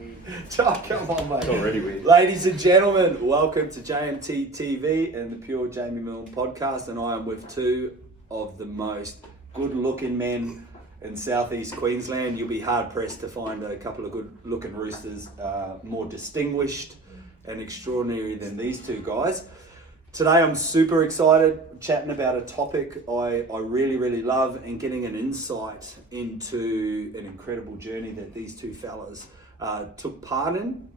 Oh, come on, mate. It's already weird. Ladies and gentlemen, welcome to JMTTv and the Pure Jamie Milne podcast, and I am with two of the most good-looking men in southeast Queensland. You'll be hard-pressed to find a couple of good-looking roosters more distinguished and extraordinary than these two guys. Today I'm super excited, chatting about a topic I really love and getting an insight into an incredible journey that these two fellas took part in.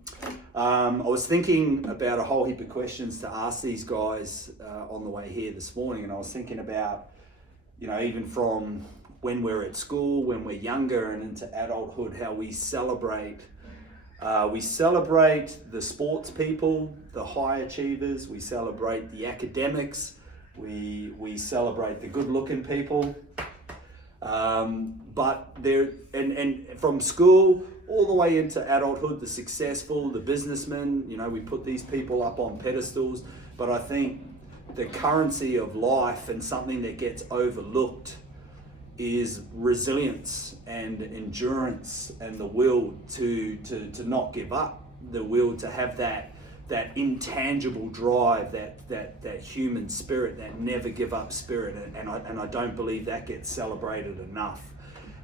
I was thinking about a whole heap of questions to ask these guys on the way here this morning, and I was thinking about, you know, even from when we're at school, when we're younger and into adulthood, how we celebrate the sports people, the high achievers, we celebrate the academics, we celebrate the good looking people. But there, and from school all the way into adulthood, the successful, the businessmen, you know, we put these people up on pedestals. But I think the currency of life and something that gets overlooked is resilience and endurance and the will to not give up, the will to have that intangible drive, that human spirit, that never give up spirit, and I don't believe that gets celebrated enough.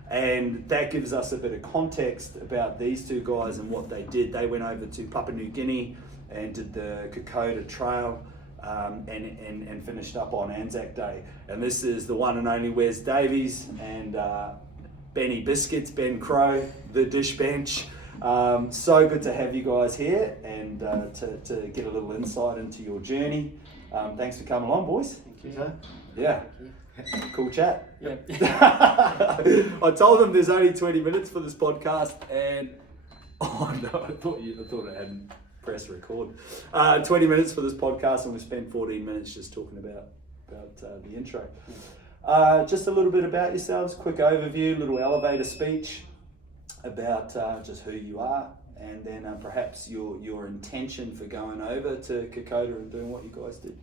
And that gives us a bit of context about these two guys and what they did. They went over to Papua New Guinea and did the Kokoda Trail and finished up on Anzac Day. And this is the one and only Wes Davies and Benny Biscuits, Ben Crow, the dish bench. So good to have you guys here and to get a little insight into your journey. Thanks for coming along, boys. Thank you, sir. Yeah. Cool chat. Yep. I told them there's only 20 minutes for this podcast, and oh no, I thought I hadn't pressed record. 20 minutes for this podcast, and we spent 14 minutes just talking about the intro. Just a little bit about yourselves, quick overview, little elevator speech about just who you are, and then perhaps your intention for going over to Kokoda and doing what you guys did.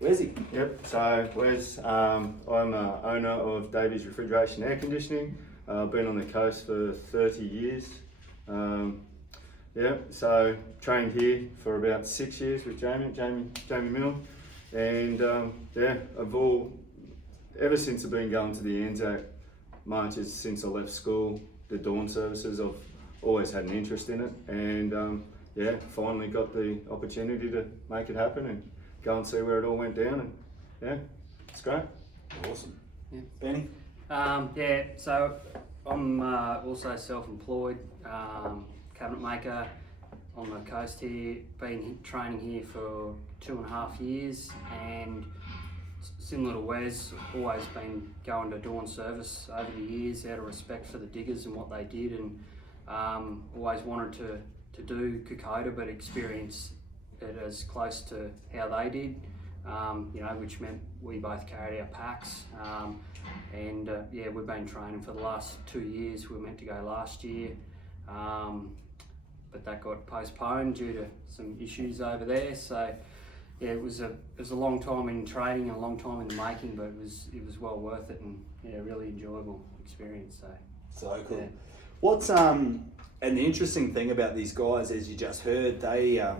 Where's he? Yep, so Wes, I'm an owner of Davies Refrigeration Air Conditioning. I've been on the coast for 30 years. So trained here for about 6 years with Jamie Milne. And ever since I've been going to the Anzac marches since I left school, the dawn services, I've always had an interest in it. And finally got the opportunity to make it happen and go and see where it all went down, and yeah, it's great. Awesome. Yeah. Benny? So I'm also self-employed cabinet maker on the coast here, been training here for 2.5 years, and similar to Wes, always been going to dawn service over the years out of respect for the diggers and what they did, and always wanted to do Kokoda but experience it as close to how they did, which meant we both carried our packs, we've been training for the last 2 years. We were meant to go last year, but that got postponed due to some issues over there. So yeah, it was a long time in training and a long time in the making, but it was well worth it, and yeah, really enjoyable experience. So cool. Yeah. What's and the interesting thing about these guys, as you just heard, they're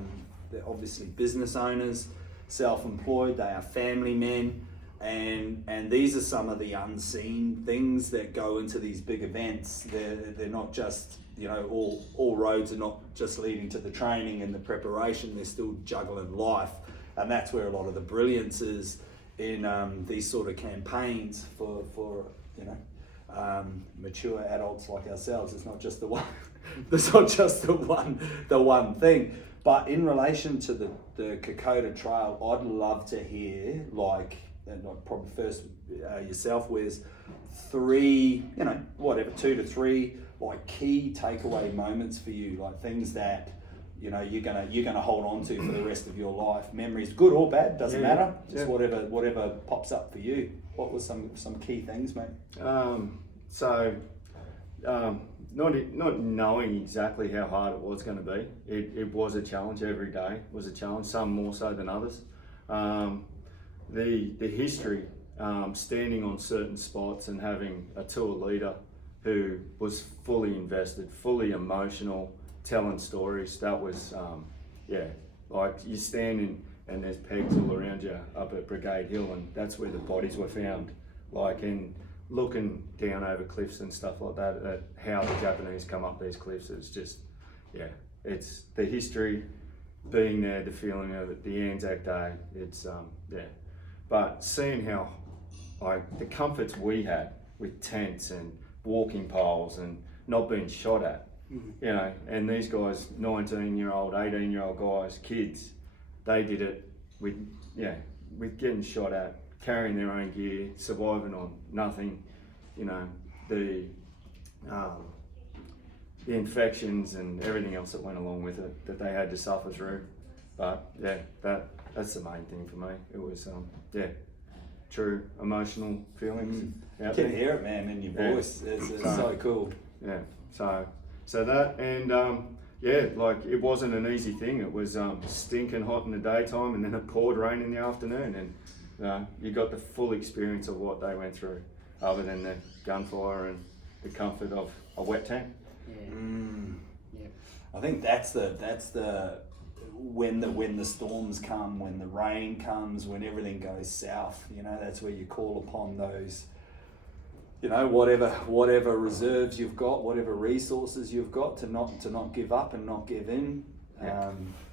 obviously business owners, self-employed, they are family men, and these are some of the unseen things that go into these big events. They're not just, you know, all roads are not just leading to the training and the preparation, they're still juggling life, and that's where a lot of the brilliance is in these sort of campaigns for you know, mature adults like ourselves. It's not just the one there's not just the one thing. But in relation to the Kokoda Trail, I'd love to hear, probably first yourself, Wes, 2 to 3 like key takeaway moments for you, like things that, you know, you're gonna hold on to for the rest of your life. Memories, good or bad, doesn't matter. Just whatever pops up for you. What were some key things, mate? Not knowing exactly how hard it was going to be. It was a challenge. Every day was a challenge, some more so than others. The history, standing on certain spots and having a tour leader who was fully invested, fully emotional, telling stories. That was, like you're standing and there's pegs all around you up at Brigade Hill, and that's where the bodies were found. Like, and looking down over cliffs and stuff like that, at how the Japanese come up these cliffs, it's just, it's the history, being there, the feeling of it, the Anzac Day, it's, But seeing how, like, the comforts we had with tents and walking poles and not being shot at, you know, and these guys, 19-year-old, 18-year-old guys, kids, they did it with getting shot at, carrying their own gear, surviving on nothing, you know, the infections and everything else that went along with it that they had to suffer through. But that's the main thing for me. It was true emotional feelings. You can hear it, man, in your voice. It's so cool. Yeah. So that, and like, it wasn't an easy thing. It was stinking hot in the daytime, and then it poured rain in the afternoon, and you got the full experience of what they went through, other than the gunfire and the comfort of a wet tent. I think that's the when the storms come, when the rain comes, when everything goes south, you know, that's where you call upon those, you know, whatever reserves you've got, whatever resources you've got, to not give up and not give in,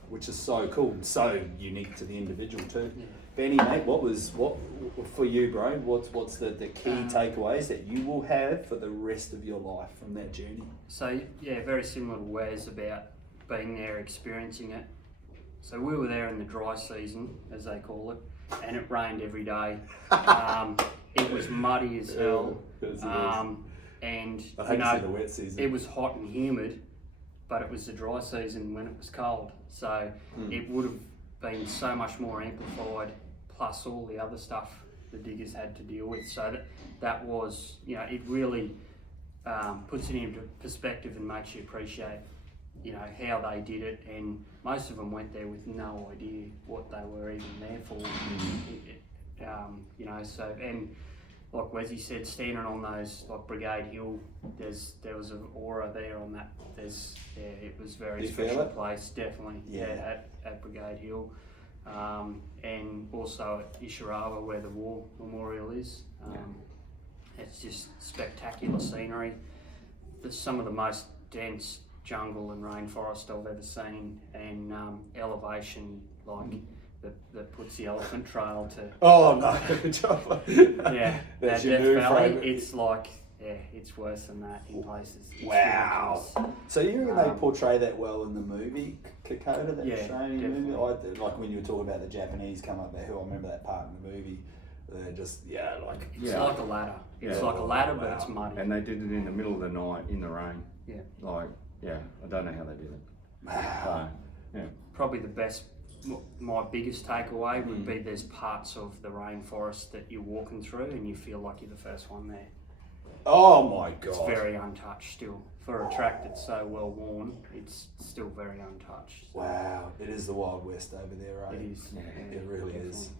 which is so cool, so unique to the individual too. Benny, mate, what for you, bro? What's the key takeaways that you will have for the rest of your life from that journey? So very similar to Wes about being there, experiencing it. So we were there in the dry season, as they call it, and it rained every day. It was muddy as hell, and I hate to see the wet season. It was hot and humid, but it was the dry season when it was cold. So it would have been so much more amplified, plus all the other stuff the diggers had to deal with. So that was, you know, it really puts it into perspective and makes you appreciate, you know, how they did it. And most of them went there with no idea what they were even there for. You know, so, and like Wesley said, standing on those, like Brigade Hill, there was an aura there on that. It was a very special place, definitely. At Brigade Hill, and also at Ishirawa, where the war memorial is. It's just spectacular scenery. There's some of the most dense jungle and rainforest I've ever seen, and elevation like that puts the elephant trail to. Oh no! That's your Death Valley. It's like, it's worse than that in places. It's ridiculous. So you reckon they portray that well in the movie Kokoda, that Australian movie? Like when you were talking about the Japanese come up that hill, I remember that part in the movie. They're just it's like a ladder. It's like a ladder, but it's muddy. And they did it in the middle of the night in the rain. I don't know how they did it. Wow. Probably my biggest takeaway would be there's parts of the rainforest that you're walking through and you feel like you're the first one there. Oh my God. It's very untouched still. For a track that's so well worn, it's still very untouched. So. Wow, it is the Wild West over there, right? It is. It really is.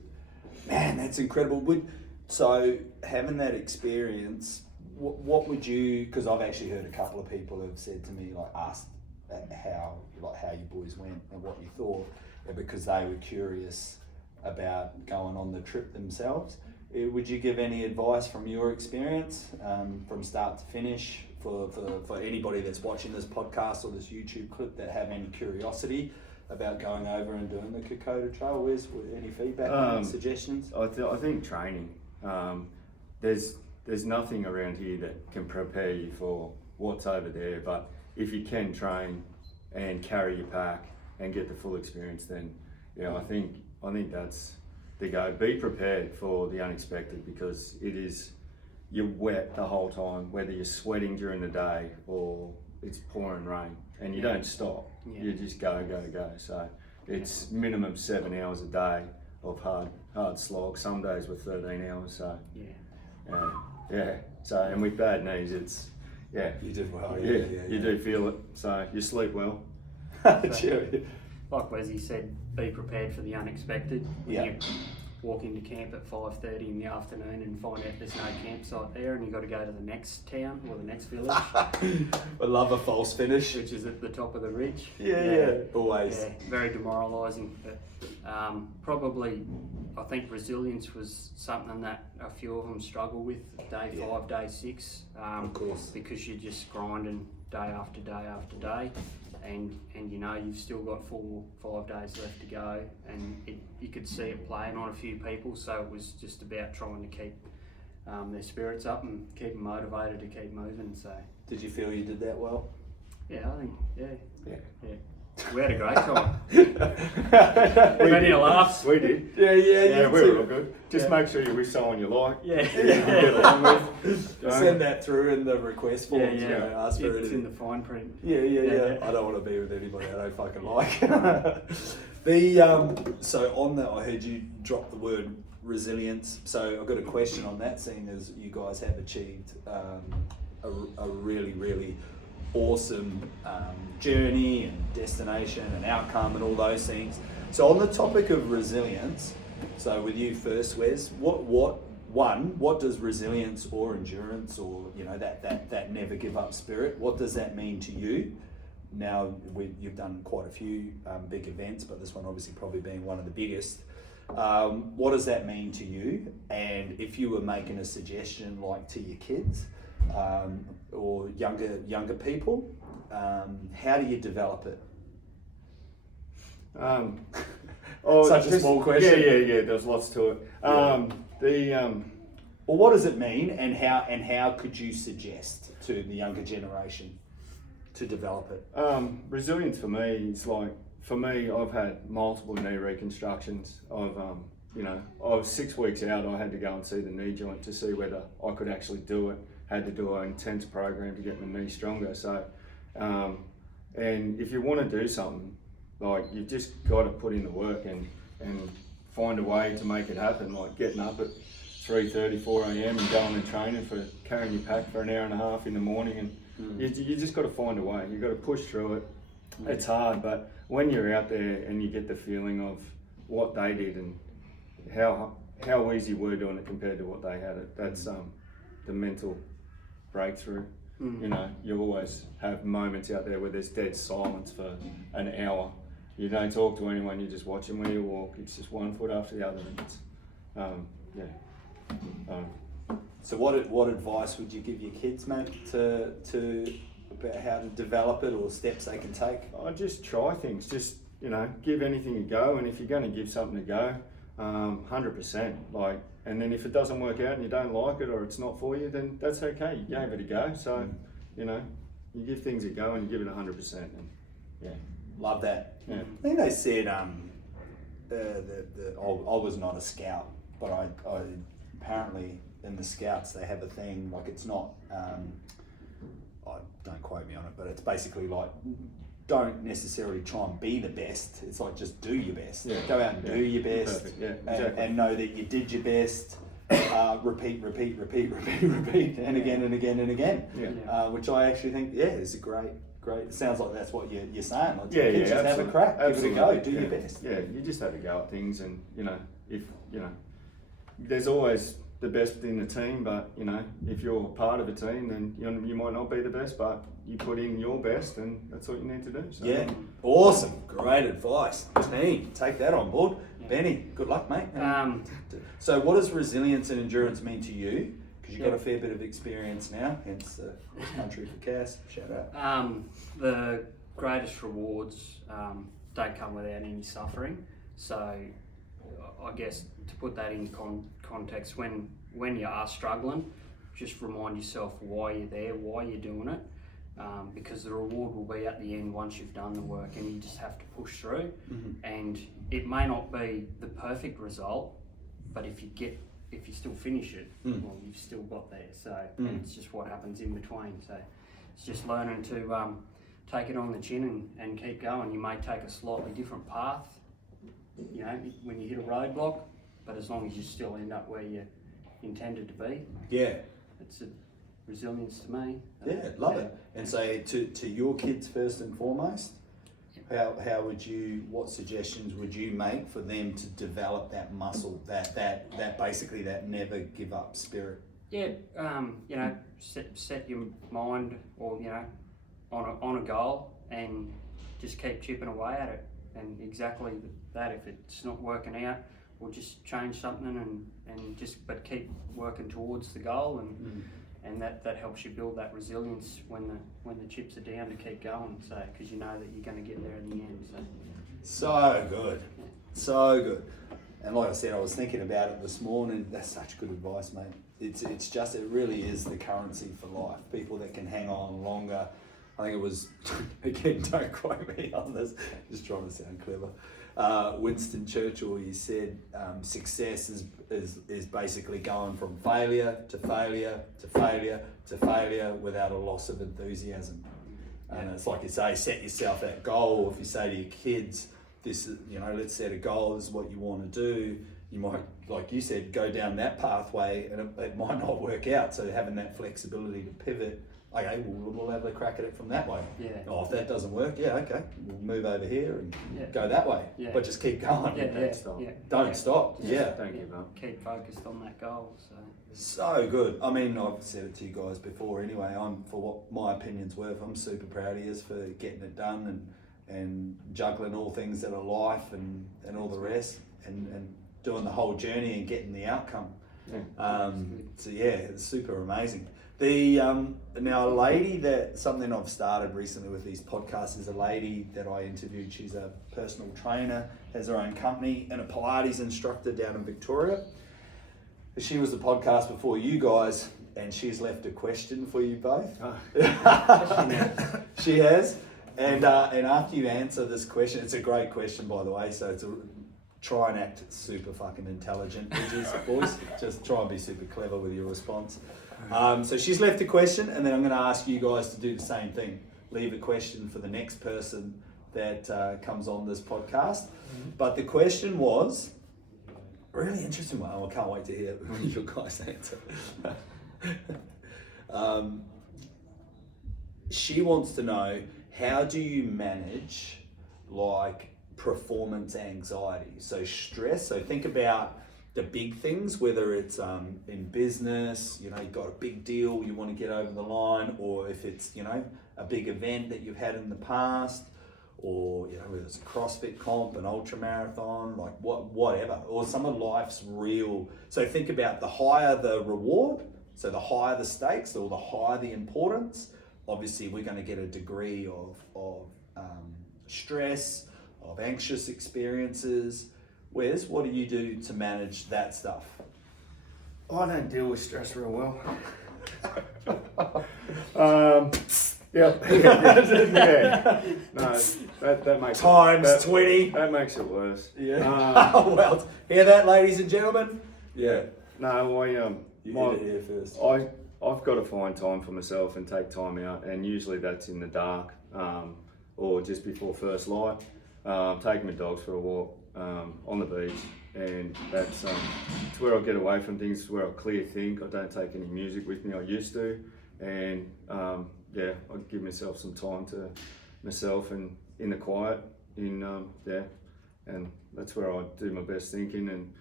Man, that's incredible. So having that experience, what would you, because I've actually heard a couple of people have said to me, like asked how you boys went and what you thought, because they were curious about going on the trip themselves. Would you give any advice from your experience, from start to finish, for anybody that's watching this podcast or this YouTube clip that have any curiosity about going over and doing the Kokoda Trail? Any feedback, suggestions? I think training. There's nothing around here that can prepare you for what's over there, but if you can train and carry your pack and get the full experience, then I think that's the go. Be prepared for the unexpected, because you're wet the whole time, whether you're sweating during the day or it's pouring rain, and you don't stop. You just go. So it's minimum 7 hours a day of hard slog. Some days with 13 hours. So So, and with bad knees, it's you did well. You do feel it. So you sleep well. Like Wesley said, be prepared for the unexpected. walk into camp at 5:30 in the afternoon and find out there's no campsite there, and you've got to go to the next town or the next village, I love a false finish. which is at the top of the ridge. Yeah, always. Yeah, very demoralising. But probably, I think resilience was something that a few of them struggle with day 5, day 6. Of course. Because you're just grinding day after day after day, and you know you've still got 4 or 5 days left to go, and you could see it playing on a few people. So it was just about trying to keep their spirits up and keep them motivated to keep moving. So Did you feel you did that well? yeah, I think Yeah. we had a great time. We had any laughs. We did. Yeah, Yeah, we were all good. Just make sure you wish someone you like. Yeah. Get along with. Send that through in the request forms. Yeah. You know, ask for It's it. in the fine print. Yeah. I don't want to be with anybody I don't fucking like. So on that, I heard you drop the word resilience. So I've got a question on that, seeing as you guys have achieved a really, really awesome journey and destination and outcome and all those things. So on the topic of resilience, so with you first, Wes, what does resilience or endurance, or that never give up spirit, what does that mean to you? Now you've done quite a few big events, but this one obviously probably being one of the biggest. What does that mean to you? And if you were making a suggestion like to your kids or younger people, how do you develop it? Such a small question. Yeah. There's lots to it. Well, what does it mean, and how could you suggest to the younger generation to develop it? Resilience for me is like, I've had multiple knee reconstructions. I was 6 weeks out. I had to go and see the knee joint to see whether I could actually do it. Had to do an intense program to get my knee stronger. So, and if you want to do something, like, you've just got to put in the work and find a way to make it happen. Like getting up at 3:30, 4 a.m. and going and training for carrying your pack for an hour and a half in the morning, and you just got to find a way. You've got to push through it. It's hard, but when you're out there and you get the feeling of what they did and how easy we're doing it compared to what they had, that's the mental breakthrough. You always have moments out there where there's dead silence for an hour. You don't talk to anyone, you just watch them where you walk. It's just one foot after the other. So what advice would you give your kids, mate, to about how to develop it, or steps they can take? I just try things. Just give anything a go, and if you're going to give something a go, 100%. Like, and then if it doesn't work out and you don't like it or it's not for you, then that's okay. You gave it a go. So you give things a go and you give it 100%. And Love that. Yeah. I think they said I was not a scout, but I apparently in the scouts they have a thing, like, it's not don't quote me on it, but it's basically like, don't necessarily try and be the best. It's like, just do your best. Yeah. Go out and do your best. Perfect. Yeah, exactly. and know that you did your best. Repeat, and again and again and again. Yeah. Which I actually think, is a great. It sounds like that's what you're saying. Like, Yeah, just have a crack, absolutely. give it a go, do your best. Yeah, you just have a go at things, and if there's always the best in the team, but if you're part of a team, then you might not be the best, but you put in your best, and that's what you need to do. So. Yeah, awesome, great advice, team. Take that on board. Yeah. Benny, good luck, mate. So, what does resilience and endurance mean to you? Because you've got a fair bit of experience now, hence the country for Cass. Shout out. The greatest rewards don't come without any suffering. So I guess to put that in context, when you are struggling, just remind yourself why you're there, why you're doing it, because the reward will be at the end once you've done the work, and you just have to push through. And it may not be the perfect result, but if you still finish it, well, you've still got there. So and it's just what happens in between. So it's just learning to take it on the chin and keep going. You may take a slightly different path, when you hit a roadblock, but as long as you still end up where you intended to be. Yeah. It's a resilience to me. Yeah, love it. And so to your kids first and foremost, how would you, what suggestions would you make for them to develop that muscle, that basically that never give up spirit? Yeah, you know, set your mind, or you know, on a goal, and just keep chipping away at it. And exactly that, if it's not working out, we'll just change something and just, but keep working towards the goal, and that helps you build that resilience when the chips are down to keep going. So because you know that you're going to get there in the end. So good, so good. And like I said, I was thinking about it this morning. That's such good advice, mate. It's just, it really is the currency for life. People that can hang on longer. I think it was, again, don't quote me on this, just trying to sound clever. Winston Churchill, he said, success is basically going from failure to failure to failure to failure without a loss of enthusiasm. And it's like you say, set yourself that goal. If you say to your kids, this is, you know, let's set a goal, this is what you want to do. You might, like you said, go down that pathway and it might not work out. So having that flexibility to pivot, okay, we'll have a crack at it from that way. Yeah. Oh, if that doesn't work, yeah, okay, we'll move over here and go that way. Yeah. But just keep going. Don't stop. Don't stop. Yeah. Don't give up. Keep focused on that goal. So good. I mean, I've said it to you guys before anyway, for what my opinion's worth, I'm super proud of you for getting it done and juggling all things that are life and all the rest and doing the whole journey and getting the outcome. Yeah. So yeah, it's super amazing. The now a lady that, something I've started recently with these podcasts, is a lady that I interviewed. She's a personal trainer, has her own company, and a Pilates instructor down in Victoria. She was the podcast before you guys, and she's left a question for you both. Oh. She has, and after you answer this question, it's a great question by the way. So try and act super fucking intelligent, boys. Just try and be super clever with your response. So she's left a question, and then I'm going to ask you guys to do the same thing. Leave a question for the next person that comes on this podcast. But the question was, really interesting one. I can't wait to hear your guys' answer. She wants to know, how do you manage like performance anxiety? So stress, so think about the big things, whether it's in business, you know, you've got a big deal you want to get over the line, or if it's, you know, a big event that you've had in the past, or, you know, whether it's a CrossFit comp, an ultra marathon, like whatever, or some of life's real. So think about the higher the reward, so the higher the stakes, or the higher the importance, obviously we're going to get a degree of stress, of anxious experiences. Wes, what do you do to manage that stuff? I don't deal with stress real well. Yeah. No, that makes times 20. That makes it worse. Yeah. Oh well, hear that, ladies and gentlemen? Yeah. No, You hit it here first. I've got to find time for myself and take time out, and usually that's in the dark or just before first light. Taking my dogs for a walk on the beach, and that's it's where I get away from things, where I clear think. I don't take any music with me. I used to, and I give myself some time to myself and in the quiet, and that's where I do my best thinking. And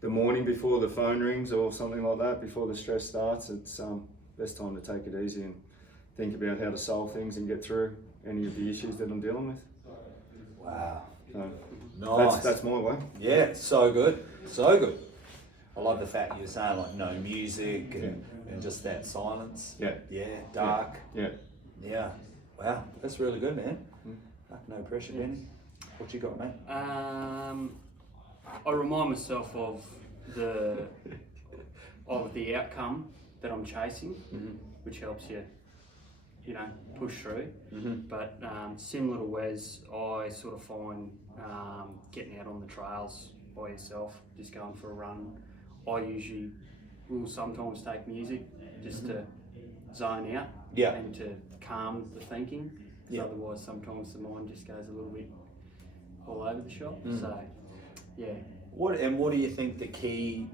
the morning before the phone rings or something like that, before the stress starts, it's best time to take it easy and think about how to solve things and get through any of the issues that I'm dealing with. Wow. So Nice. that's my way. Yeah, so good. So good. I love the fact you're saying like no music and just that silence. Yeah. Yeah, dark. Yeah. Yeah. Wow, that's really good, man. No pressure, Benny. What you got, mate? I remind myself of the outcome that I'm chasing, which helps you know, push through. But similar to Wes, I sort of find getting out on the trails by yourself, just going for a run. I usually will sometimes take music just to zone out and to calm the thinking. Because otherwise, sometimes the mind just goes a little bit all over the shop. So, yeah. What do you think the key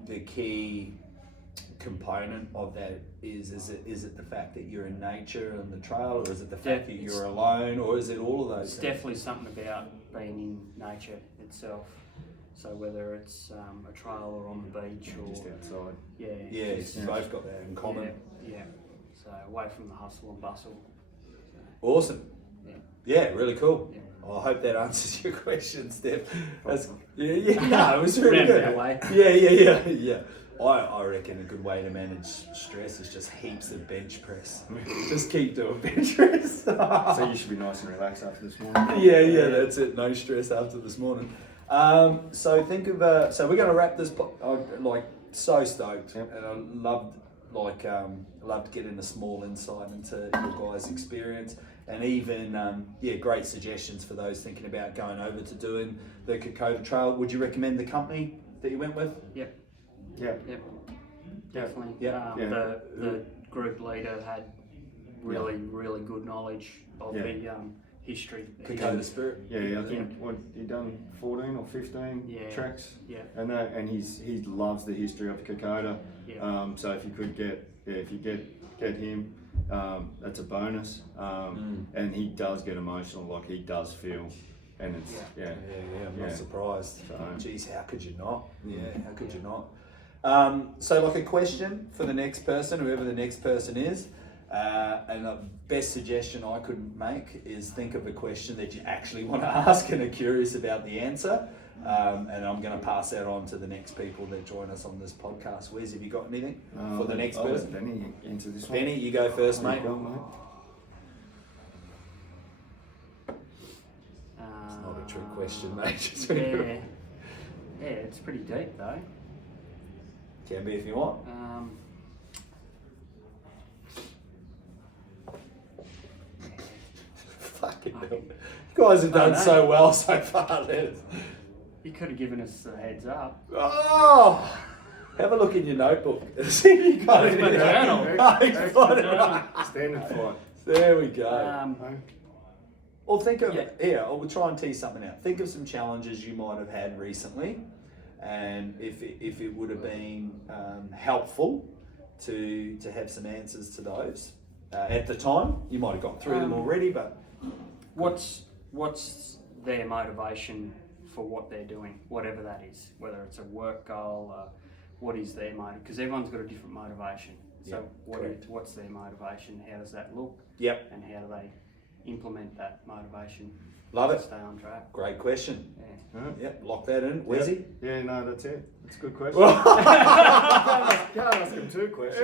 component of that is it the fact that you're in nature on the trail, or is it the fact that It's- you're alone, or is it all of those It's things? definitely something about being in nature itself. So whether it's a trail or on the beach or Just outside. yeah, Yeah, just- you've both got that in common. yeah. So away from the hustle and bustle. Awesome. Yeah. Yeah, really cool. Yeah. I hope that answers your question, Steph. No, it was really Round good. that way. Yeah. I reckon a good way to manage stress is just heaps of bench press. Just keep doing bench press. So you should be nice and relaxed after this morning. Yeah, that's it. No stress after this morning. So think of so we're going to wrap this. So stoked, Yep. and I love to get in a small insight into your guys' experience, and even great suggestions for those thinking about going over to doing the Kokoda Trail. Would you recommend the company that you went with? Yep. Yeah. Yep. Definitely. Yeah. The group leader had really good knowledge of Yeah. the history. Kokoda Spirit. Yeah, I think what he done 14 or 15 Yeah. tracks, Yeah. and he loves the history of Kokoda. Yeah. So if you could get him, that's a bonus. And he does get emotional, like he does feel, and it's I'm not Yeah. surprised. So- Geez, how could you not? Yeah, how could you not? So like a question for the next person, whoever the next person is, and the best suggestion I could make is think of a question that you actually want to ask and are curious about the answer. And I'm going to pass that on to the next people that join us on this podcast. Wes, have you got anything for the next I'll person? let Benny answer this one. Benny, you go first, There mate. you go, mate. It's not a trick question, mate. Just Yeah, it's pretty deep though. Can be if you want. Fucking hell. You guys have done I know. so well so far, Les. You could have given us a heads up. Oh! Have a look in your notebook. See if you got That's it my in journal. there. Oh, you got it journal. right. Standard flight. There we go. Hey? Well, think of Yeah. we'll try and tease something out. Think of some challenges you might have had recently, and if it would have been helpful to have some answers to those at the time. You might have got through them already, but What's their motivation for what they're doing, whatever that is, whether it's a work goal, what is their motive? Because everyone's got a different motivation. So correct. what's their motivation? How does that look? Yep, And how do they implement that motivation? love to it. stay on track. Great question. Yeah. Huh? Yep, lock that in. Wesley? Yeah, no, that's it. That's a good question. Well, Can't ask him two questions.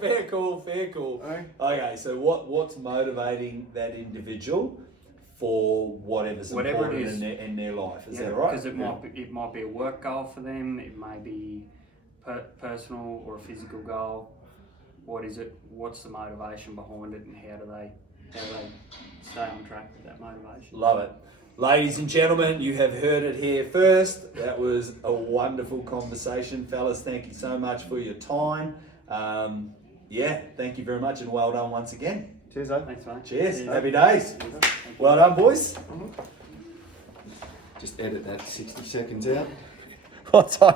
fair call. Hey? Okay, so what's motivating that individual for whatever's Whatever it important is. in their life? Is that right? Because it might be a work goal for them. It may be personal or a physical goal. What is it? What's the motivation behind it, and how do they stay on track with that motivation? Love it. Ladies and gentlemen, you have heard it here first. That was a wonderful conversation. Fellas, thank you so much for your time. Thank you very much, and well done once again. Cheers, eh? Thanks, mate. Cheers. Happy days. Thank you. Well done, boys. Just edit that 60 seconds out. What time?